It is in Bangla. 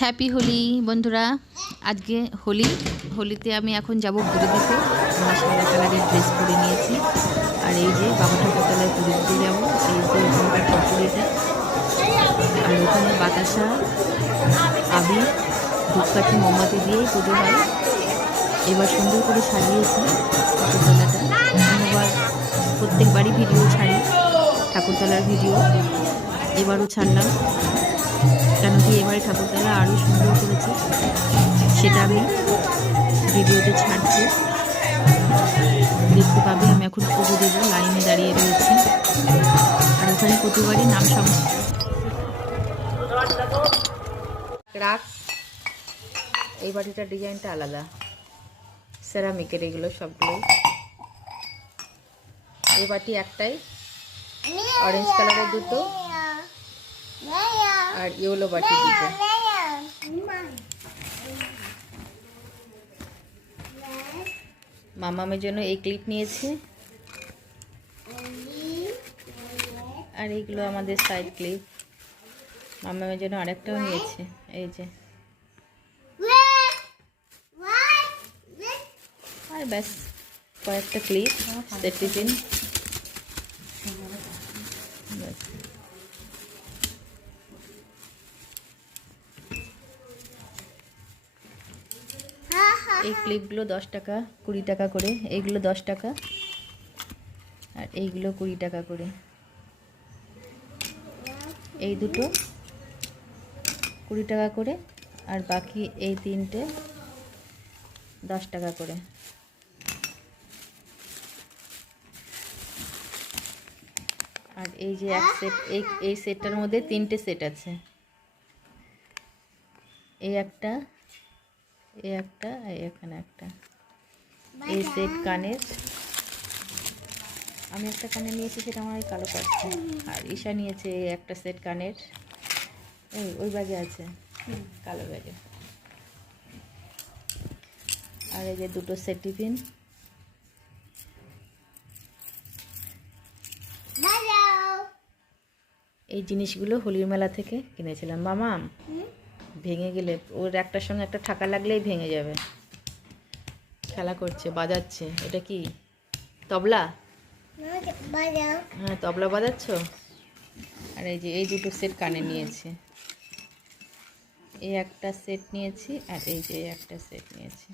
হ্যাপি হোলি বন্ধুরা। আজকে হোলিতে আমি এখন যাব পুজো দিতে। আমি সাদা কালারের ড্রেস পরে নিয়েছি। আর এই যে বাবা ঠাকুরতলায় পুজো দিতে যাবো। এই যে ওখানকার ঠাকুরিটা, আর ওখানে বাতাসা, আবির, ধূপকাঠি, মোমবাতি দিয়েই পুজো হয়। এবার সুন্দর করে সাজিয়েছি ঠাকুরতলাটা। অন্যবার প্রত্যেকবারই ভিডিও ছাড়ি, ঠাকুরতলার ভিডিও এবারও ছাড়লাম, কেন কি এবারে ঠাকুরতলা আরও সুন্দর করেছে, সেটা আমি ভিডিওতে ছাড়ছি, দেখতে পাবে। আমি এখন পুজো দেবো, লাইনে দাঁড়িয়ে রয়েছি। আর ওখানে প্রতিবারই নাম রাখ। এই বাটিটার ডিজাইনটা আলাদা, সেরামিকের এগুলো সবগুলোই। এই বাটি একটাই, অরেঞ্জ কালারের দুটো, আর ইয়েলো বাটি দুটো। মামামের জন্য এই ক্লিপ নিয়েছি, আর এইগুলো আমাদের সাইড ক্লিপ। মামামের জন্য আরেকটাও নিয়েছি, এই যে। আর ব্যাস কয়েকটা ক্লিপ, সেফটি পিন, ব্যাস। এই ক্লিপগুলো 10 টাকা, 20 টাকা করে। এইগুলো 10 টাকা, আর এইগুলো 20 টাকা করে। এই দুটো 20 টাকা করে, আর বাকি এই তিনটে 10 টাকা করে। আর এই যে এক সেট, এই সেটটার মধ্যে 3টে সেট আছে। এই একটা, এই একটা, এখানে একটা। এই সেট কানের, আমি একটা কানে নিয়েছি, সেটা আমার কালো পাচ্ছে। আর ঈশা নিয়েছে একটা সেট কানের, ওই ব্যাগে আছে, কালো ব্যাগে। আর এই যে দুটো সেট টিফিন। এই জিনিসগুলো হোলির মেলা থেকে কিনেছিলাম। মামাম ভেঙে গেলে, ওর একটার সঙ্গে একটা ঠাকা লাগলেই ভেঙে যাবে। খেলা করছে, বাজাচ্ছে। এটা কি তবলা? হ্যাঁ, তবলা বাজাচ্ছ। আর এই যে এই দুটো সেট কানে নিয়েছি, এই একটা সেট নিয়েছি, আর এই যে একটা সেট নিয়েছি।